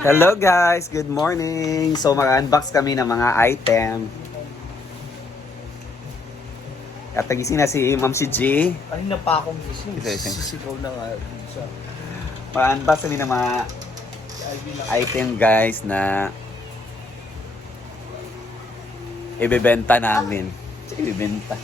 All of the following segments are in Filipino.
Hello guys, good morning. So mag-unbox kami ng mga item. At nagising na si Ma'am si G. Kanina pa akong gising. Gising. Sisigaw na nga siya. Mag-unbox kami ng mga item guys na ibebenta namin. Ibebenta.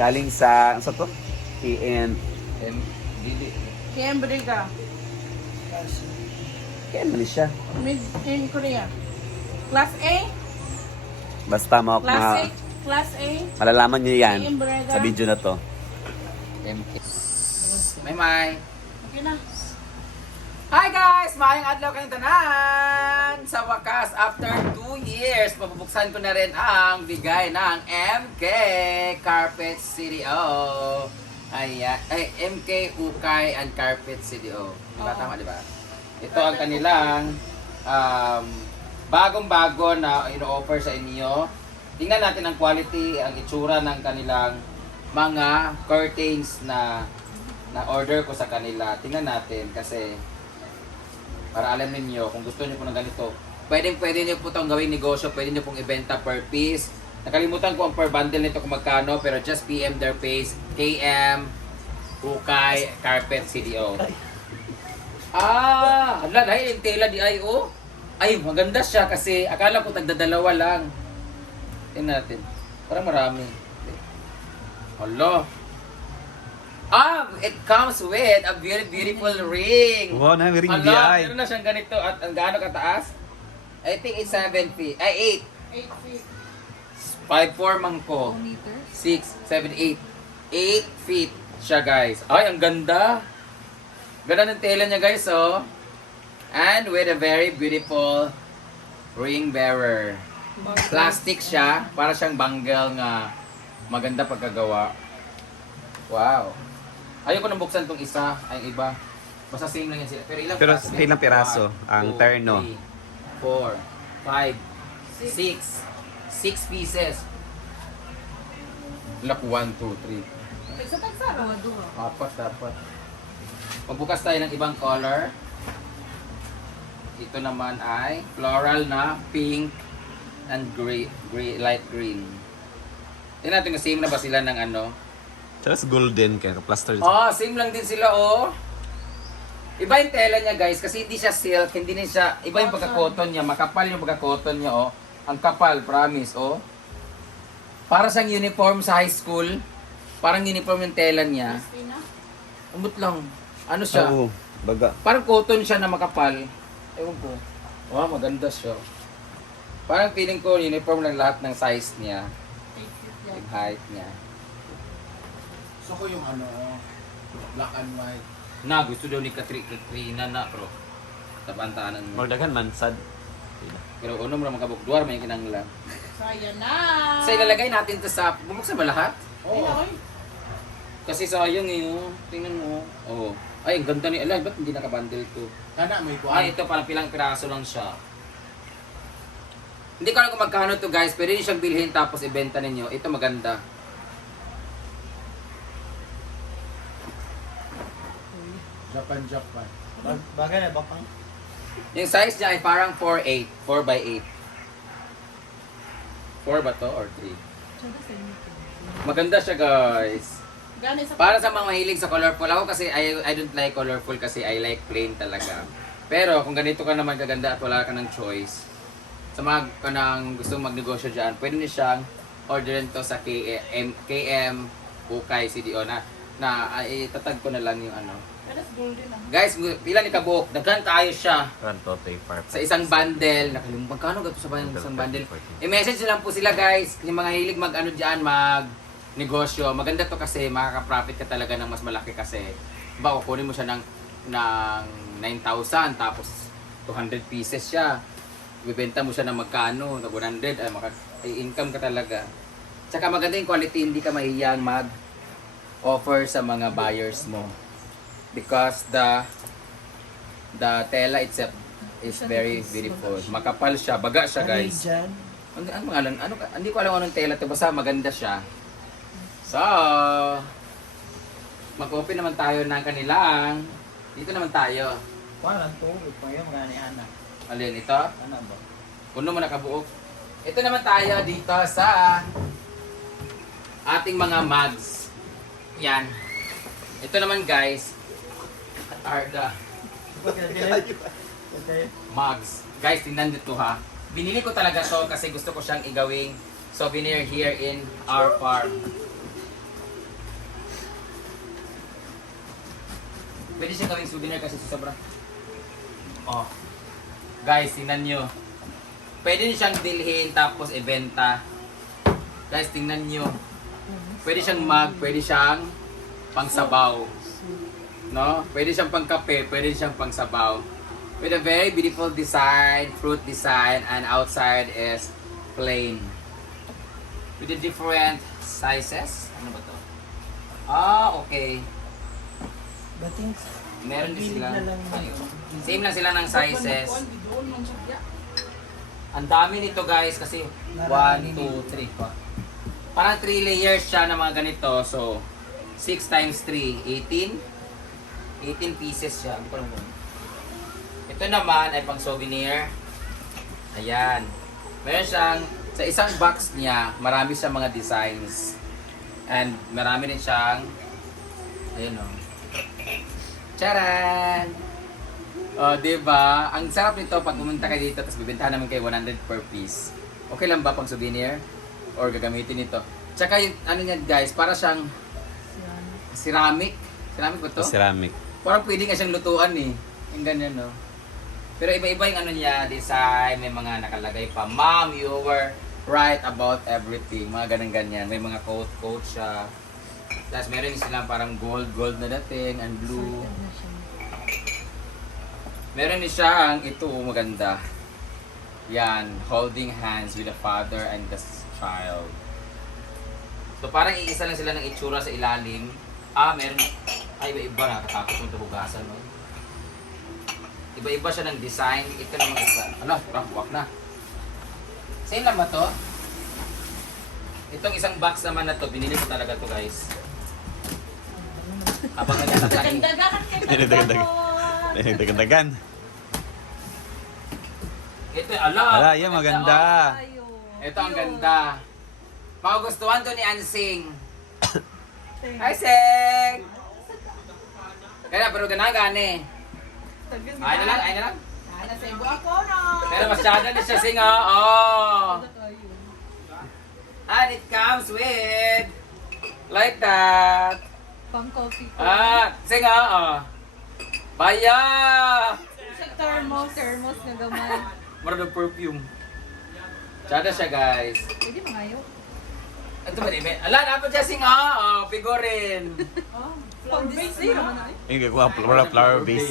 Galing sa, ano to? PN. Cambridge, Kaya mali siya. made in Korea. Class A, Basta Class A, malalaman nyo yan Cambridge. sa video na to. May. Okay na. Hi guys! Maayong adlaw kayong tanan! Sa wakas, after 2 years, mabubuksan ko na rin ang bigay ng MK Carpet CDO. Ayan. Ay, MK Ukay and Carpet CDO. Diba? Tama, diba? Ito ang kanilang bagong-bago na ino-offer sa inyo. Tingnan natin ang quality, ang itsura ng kanilang mga curtains na order ko sa kanila. Tingnan natin kasi para alam niyo kung gusto niyo po ng ganito. Pwede niyo po itong gawing negosyo, pwede niyo pong ibenta per piece. Nakalimutan ko ang per bundle nito kung magkano, pero just PM their page, KM Ukay Carpet CDO. Hala, dahil yung tela di ay ay, maganda siya kasi akala ko tagdadalawa lang. Tingnan natin. Parang marami. Hala. It comes with a very beautiful ring. Wow, na ring Hala, DI. meron na siyang ganito at ang gaano kataas? I think it's 7 feet. Ay, 8 feet. 8. 5'4" man ko. 6, 7, 8. 8 feet siya guys. Ay, ang ganda. Ganda ng tela niya guys, oh. And with a very beautiful ring bearer. Plastic siya. Para siyang bangle nga maganda pagkagawa. Wow. Ayoko nang buksan tong isa. Ay, iba. Basta same lang yan sila. Pero ilang piraso ang terno? 4, 5, 6. 6 pieces. Look, 1, 2, 3. Sa tagsara. Dapat. Magbukas tayo ng ibang color. Ito naman ay floral na pink and gray, light green. Tingnan natin kung same na ba sila ng ano. Tapos golden kaya plaster. Same lang din sila, oh. Iba yung tela niya, guys, kasi hindi siya silk, hindi din siya, iba yung pagka-cotton niya, makapal yung pagka-cotton niya, oh. Ang kapal, promise, oh. Para siyang uniform sa high school. Parang uniform yung tela niya. Christina? Umot lang. Ano siya? Oo, baga. Parang cotton siya na makapal. Ewan ko. Wow, maganda siya. Parang feeling ko uniform lang lahat ng size niya. 8 feet Yung yan. height niya. Gusto ko yung black and white. Na, gusto daw ni Katrina na, bro. Tabantaan ng... Magdagan man sad. Pero uno mo na magkabukduar, may kinanglan. Sayang na. So ilalagay natin to sa... Bumuksan ba lahat? Ay, okay. Kasi sayang eh, oh. Tingnan mo. Oh. Ay, ang ganda ni Alay. Ba't hindi nakabundle to? Kana may Ay, ito parang pilang piraso lang siya. Hindi ko alam kung magkano to guys. Pwede nyo siyang bilhin tapos ibenta ninyo. Ito maganda. Japan. Bagay na ba pang? Yung size niya ay parang 4'8". 4x8. 4 ba to or 3? Maganda siya guys. Gano'n sa Para sa mga mahilig sa colorful. Ako kasi I don't like colorful kasi I like plain talaga. Pero kung ganito ka naman kaganda at wala ka ng choice, sa mga kanang gusto magnegosyo dyan, pwede niyo siyang orderin to sa KM Ukay CDO na itatag ko na lang yung ano. Pero golden ah. Guys, pila ni kabuok, daghan kayo siya. Ranto tay par. Sa isang bundle, magkano gato sa isang bundle? I-message lang po sila guys, yung mga hilig mag-ano dyan, mag-negosyo. Maganda to kasi makaka-profit ka talaga ng mas malaki kasi. Diba, kukunin mo siya ng 9,000 tapos 200 pieces siya. Ibebenta mo siya ng magkano, ng 100, ay income ka talaga. Tsaka maganda yung quality, hindi ka mahiyang mag-offer sa mga buyers mo. Because the tela itself is very beautiful. Makapal siya, baga siya guys. Hindi ko alam anong tela to, basta maganda siya. So, mag-open naman tayo ng kanilang. Dito naman tayo. Parang tubig pa yung mga ni Ana. Alin, ito? Ano ba? Kuno mo nakabuok. Ito naman tayo dito sa ating mga mugs. Yan. Ito naman guys, are the mugs. Guys, tingnan nito ha. Binili ko talaga to kasi gusto ko siyang igawing souvenir here in our farm. Pwede siyang gawing souvenir kasi sobra. Oh. Guys, tingnan nyo. Pwede niyo siyang bilhin tapos ibenta. Guys, tingnan nyo. Pwede siyang mug, pwede siyang pangsabaw. No? Pwede siyang pangkape, pwede siyang pangsabaw. With a very beautiful design, fruit design, and outside is plain. With the different sizes. Ano ba to? Ah, okay. Bating Meron din sila. na lang. Same lang sila ng sizes. Ang dami nito guys kasi 1, 2, 3 pa. Parang 3 layers siya ng mga ganito. So, 6 times 3, 18. 18 pieces siya. Ito naman ay pang souvenir. Ayan. Meron siyang, sa isang box niya, marami siyang mga designs. And marami rin siyang, ayun o. Charan! O, diba? Ang sarap nito pag pumunta ka dito, tapos bibentahan namin kayo 100 per piece. Okay lang ba pang souvenir? Or gagamitin ito? Tsaka yung, ano yan guys, para siyang ceramic. Ceramic ba to? Ceramic. Parang pwede nga siyang lutuan eh. Yung ganyan, no? Pero iba-iba yung ano niya, design, may mga nakalagay pa. Mom, you were right about everything. Mga ganun-ganyan. May mga coat siya. Tapos meron silang parang gold na dating and blue. Meron din siyang ito, maganda. Yan, holding hands with the father and the child. So parang iisa lang sila ng itsura sa ilalim. Ah, meron. Ay, iba-iba na. Tapos mo ito hugasan, no? Iba-iba siya ng design. Ito naman isa. Ano? Wak na. Same lang ba to? Itong isang box naman na to, binili ko talaga to guys. Habang nagtatay. Dagdagan kayo. Dagdagan. Ito, ala. Ala, yan maganda. Ito ang ganda. Magugustuhan to ni Ansing. Hi, Sing! Kaya, pero ganagane. Ay na lang, ay na lang. Ana sa ibo ako no. Pero masyado na siya, Sing, oh. And it comes with like that. Pang coffee ko. Ah, Sing, oh. Baya! Thermos na gamay. Marami perfume. Tsada siya, guys. Pwede mangayo. Ito ba, Dime? Ala, dapat siya, Sing, oh. Figurin. Oh, flower base naman ay. Yung gagawa flower base.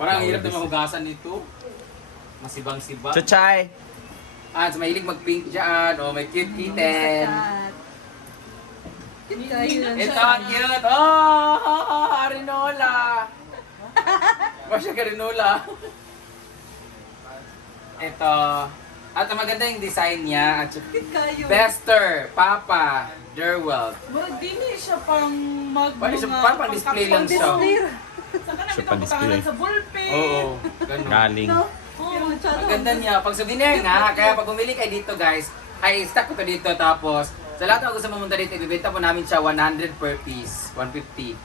Parang ang hirap na mahugasan nito. Masibang-sibang. Chuchay! Ah, so mahilig mag-pink dyan. O, may cute kitten. Cute kayo lang Ito, siya. ang cute. Oh, Arinola. Parang siya Arinola. Ito. At maganda yung design niya. At Cute kayo. Bester, Papa, Derwell. Dili siya pang mag Paano siya? Parang pang-display lang siya. Saan ka Siya namin pang-display. sa bullpen? Oo, ganun. Galing. Oh, tsada. Ang ganda niya. Pag souvenir nga, kaya pag bumili kayo dito guys, ay stock ko to dito tapos sa lahat ng gusto mamunta dito, ibibenta po namin siya 100 per piece, 150.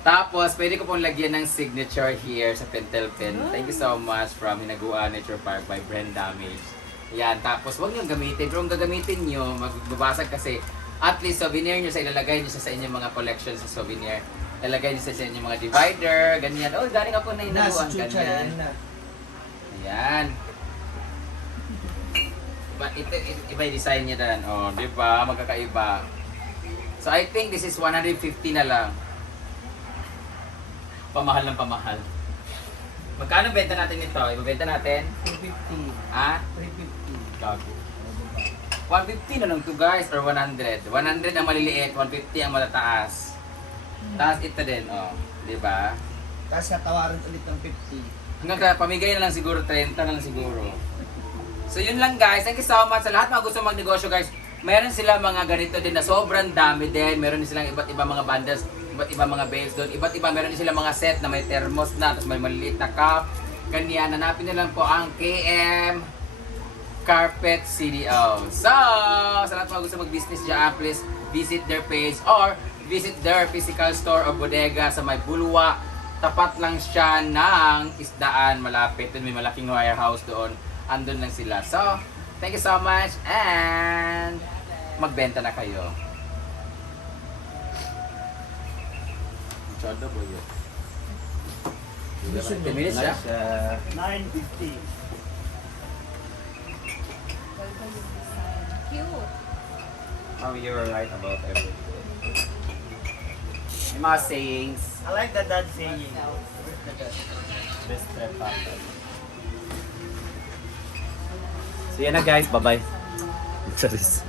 Tapos, pwede ko pong lagyan ng signature here sa pentel pen. Thank you so much from Hinaguan Nature Park by Brand Damage. Yan, tapos huwag nyo gamitin. Pero kung gagamitin nyo, magbabasag kasi at least souvenir nyo sa ilalagay nyo sa inyong mga collection sa souvenir. Ilalagay nyo sa inyong mga divider, ganyan. Oh, galing ako na Hinaguan, ganyan. Ayan. Iba yung design niya dan. Oh, di ba? Magkakaiba. So, I think this is 150 na lang. Pamahal ng pamahal. Magkano benta natin ito? Ibebenta natin? 350. Ha? 350. Gago. 150 na lang to guys, or 100. 100 ang maliliit, 150 ang matataas. Tapos ito din, oh. Di ba? Tapos katawaran ulit ng 50. Hanggang pamigay na lang siguro, 30 na lang siguro. So yun lang guys, thank you so much sa lahat mga gusto magnegosyo guys. Meron sila mga ganito din na sobrang dami din. Meron din silang iba't ibang mga bundles. Iba't iba mga bales doon. Iba't iba, meron din sila mga set na may thermos na, tapos may maliliit na cup. Ganyan, hanapin nyo lang po ang KM Carpet CDO. So, sa lahat mga gusto mag-business dyan, please visit their page or visit their physical store or bodega sa may Bulwa. Tapat lang siya ng Isdaan, malapit. Doon may malaking warehouse doon. Andun lang sila. So, thank you so much and magbenta na kayo. Chada boy. 10 minutes siya. 950. Cute. Oh, you were right about everything. May mga sayings. I like the dad saying. Best trip after. So yan na guys, bye-bye. Charis.